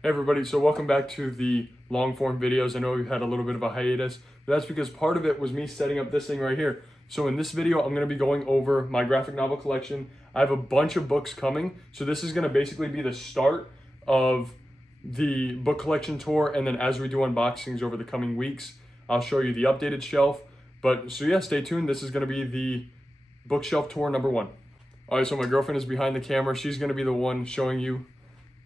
Hey everybody, so welcome back to the long form videos. I know we've had a little bit of a hiatus, but that's because part of it was me setting up this thing right here. So in this video, I'm going to be going over my graphic novel collection. I have a bunch of books coming, so this is going to basically be the start of the book collection tour, and then as we do unboxings over the coming weeks, I'll show you the updated shelf. But so yeah, stay tuned. This is going to be the bookshelf tour number 1. All right, so my girlfriend is behind the camera. She's going to be the one showing you.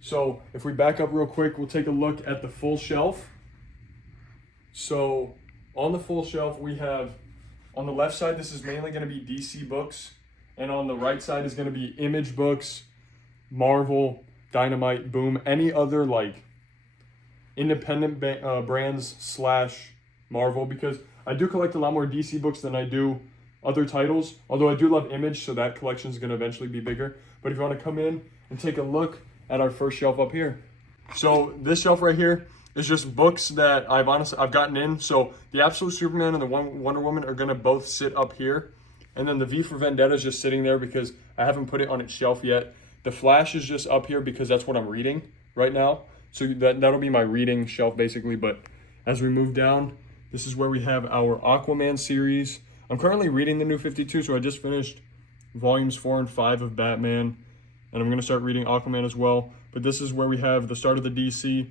So if we back up real quick, we'll take a look at the full shelf. So on the full shelf, we have, on the left side, this is mainly going to be DC books. And on the right side is going to be Image books, Marvel, Dynamite, Boom, any other like independent brands slash Marvel, because I do collect a lot more DC books than I do other titles. Although I do love Image, so that collection is going to eventually be bigger. But if you want to come in and take a look at our first shelf up here. So this shelf right here is just books that I've gotten in. So the Absolute Superman and the Wonder Woman are gonna both sit up here. And then the V for Vendetta is just sitting there because I haven't put it on its shelf yet. The Flash is just up here because that's what I'm reading right now. So that'll be my reading shelf basically. But as we move down, this is where we have our Aquaman series. I'm currently reading the New 52, so I just finished volumes 4 and 5 of Batman. And I'm going to start reading Aquaman as well. But this is where we have the start of the DC.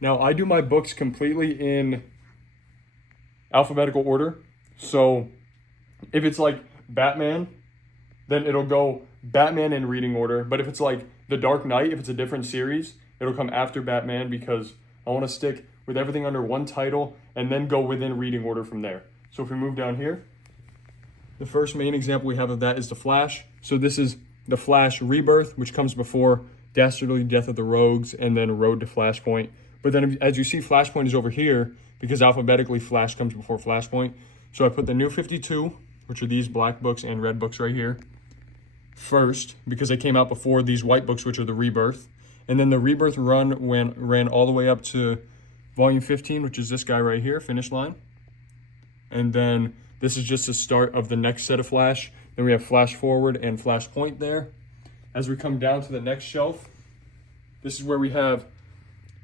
Now, I do my books completely in alphabetical order. So if it's like Batman, then it'll go Batman in reading order. But if it's like The Dark Knight, if it's a different series, it'll come after Batman because I want to stick with everything under one title and then go within reading order from there. So if we move down here, the first main example we have of that is The Flash. So this is The Flash Rebirth, which comes before Dastardly Death of the Rogues and then Road to Flashpoint. But then as you see, Flashpoint is over here because alphabetically Flash comes before Flashpoint. So I put the New 52, which are these black books and red books right here, first because they came out before these white books, which are the Rebirth. And then the Rebirth run ran all the way up to volume 15, which is this guy right here, Finish Line. And then this is just the start of the next set of Flash. Then we have Flash Forward and Flashpoint there. As we come down to the next shelf, this is where we have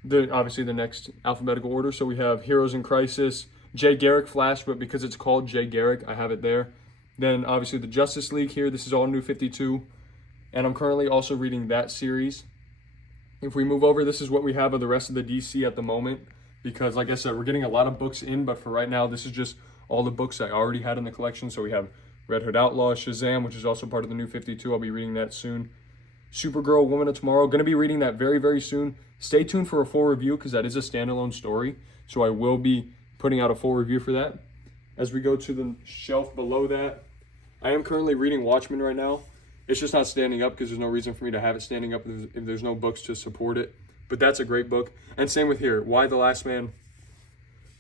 obviously the next alphabetical order. So we have Heroes in Crisis, Jay Garrick Flash, but because it's called Jay Garrick, I have it there. Then obviously the Justice League here. This is all New 52. And I'm currently also reading that series. If we move over, this is what we have of the rest of the DC at the moment. Because like I said, we're getting a lot of books in, but for right now, this is just all the books I already had in the collection. So we have Red Hood Outlaw, Shazam, which is also part of the New 52. I'll be reading that soon. Supergirl, Woman of Tomorrow, going to be reading that very, very soon. Stay tuned for a full review because that is a standalone story. So I will be putting out a full review for that. As we go to the shelf below that, I am currently reading Watchmen right now. It's just not standing up because there's no reason for me to have it standing up if there's no books to support it. But that's a great book. And same with here, Y the Last Man.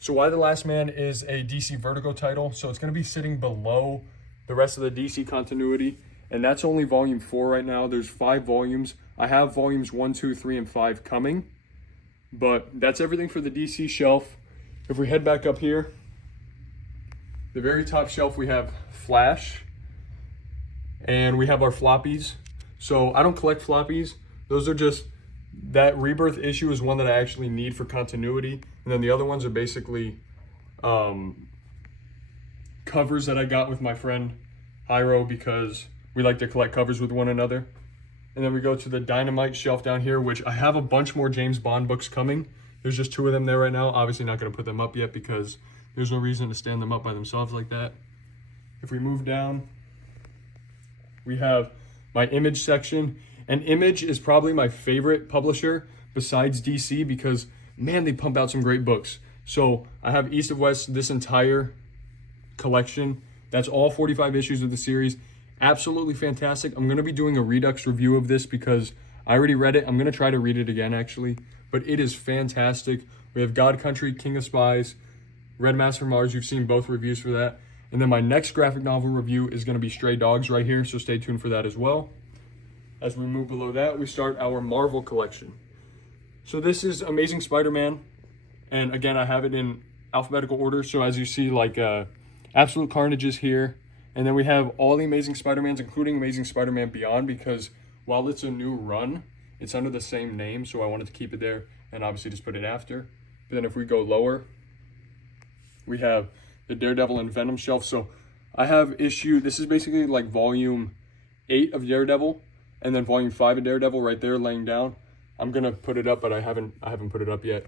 So Y the Last Man is a DC Vertigo title. So it's going to be sitting below the rest of the DC continuity. And that's only volume 4 right now. There's 5 volumes. I have volumes 1, 2, 3, and 5 coming. But that's everything for the DC shelf. If we head back up here, the very top shelf we have Flash. And we have our floppies. So I don't collect floppies. Those are just, that Rebirth issue is one that I actually need for continuity. And then the other ones are basically covers that I got with my friend Hyro because we like to collect covers with one another. And then we go to the Dynamite shelf down here, which I have a bunch more James Bond books coming. There's just 2 of them there right now. Obviously not going to put them up yet because there's no reason to stand them up by themselves like that. If we move down, we have my Image section. And Image is probably my favorite publisher besides DC because, man, they pump out some great books. So I have East of West, this entire collection. That's all 45 issues of the series. Absolutely fantastic. I'm going to be doing a Redux review of this because I already read it. I'm going to try to read it again, actually. But it is fantastic. We have God Country, King of Spies, Red Mask from Mars. You've seen both reviews for that. And then my next graphic novel review is going to be Stray Dogs right here, so stay tuned for that as well. As we move below that, we start our Marvel collection. So this is Amazing Spider-Man. And again, I have it in alphabetical order. So as you see, like Absolute Carnage is here. And then we have all the Amazing Spider-Mans, including Amazing Spider-Man Beyond, because while it's a new run, it's under the same name, so I wanted to keep it there and obviously just put it after. But then if we go lower, we have the Daredevil and Venom shelf. So I have this is basically like volume 8 of Daredevil, and then volume 5 of Daredevil right there laying down. I'm gonna put it up, but I haven't put it up yet.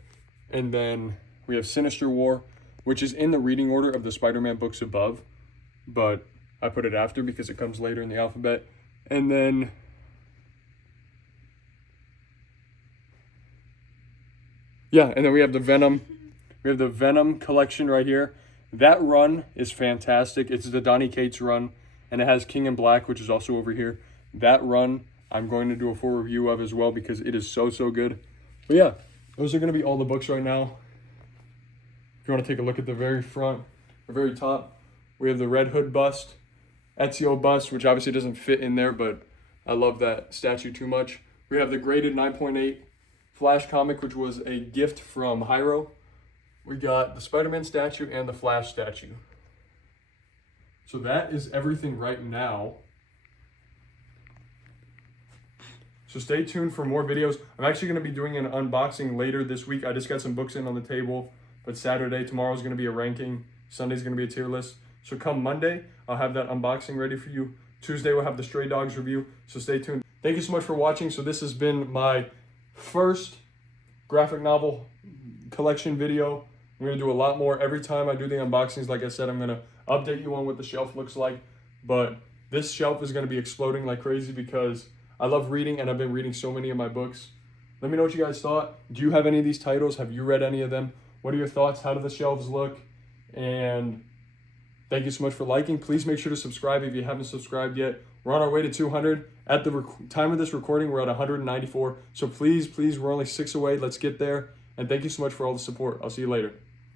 And then we have Sinister War, which is in the reading order of the Spider-Man books above, but I put it after because it comes later in the alphabet. And then we have the Venom. We have the Venom collection right here. That run is fantastic. It's the Donny Cates run, and it has King in Black, which is also over here. That run I'm going to do a full review of as well because it is so good. But yeah, those are going to be all the books right now. If you want to take a look at the very front, the very top, we have the Red Hood bust, Ezio bust, which obviously doesn't fit in there, but I love that statue too much. We have the graded 9.8 Flash comic, which was a gift from Hyro. We got the Spider-Man statue and the Flash statue. So that is everything right now. So stay tuned for more videos. I'm actually going to be doing an unboxing later this week. I just got some books in on the table, but Saturday, tomorrow is going to be a ranking. Sunday's going to be a tier list. So come Monday, I'll have that unboxing ready for you. Tuesday, we'll have the Stray Dogs review. So stay tuned. Thank you so much for watching. So this has been my first graphic novel collection video. I'm going to do a lot more every time I do the unboxings. Like I said, I'm going to update you on what the shelf looks like. But this shelf is going to be exploding like crazy because I love reading, and I've been reading so many of my books. Let me know what you guys thought. Do you have any of these titles? Have you read any of them? What are your thoughts? How do the shelves look? And thank you so much for liking. Please make sure to subscribe if you haven't subscribed yet. We're on our way to 200. At the time of this recording, we're at 194. So please, we're only 6 away. Let's get there. And thank you so much for all the support. I'll see you later.